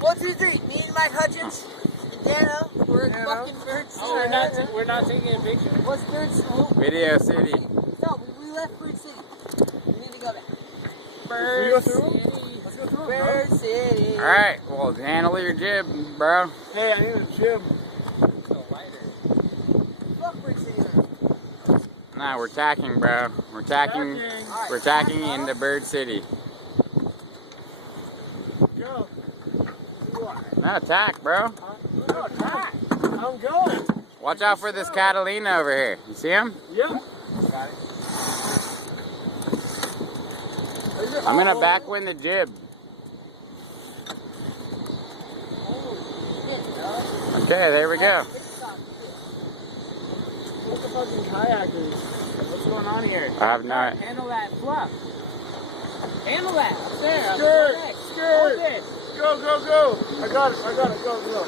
1, 2, 3. Me and Mike Hutchins and Dano. We're in fucking Bird City. Oh, we're not taking a picture? What's Bird City? Oh, Video City. no, we left Bird City. We need to go back. Bird City. Let's go through Bird City. Alright, well, handle your jib, bro. Hey, I need a jib. Fuck Bird City. Nah, we're tacking, bro. We're tacking. We're tacking into Bird City. Go. No, tack, bro. No, attack. I'm going. Watch out for this Catalina over here. You see him? Yep. Got it. I'm gonna backwind the jib. Okay, there we go. What the fucking kayakers? What's going on here? I have not. Handle that fluff. Handle that. Up there. Skirt. Hold Skirt. it. Go, go, go. I got it. Go, go.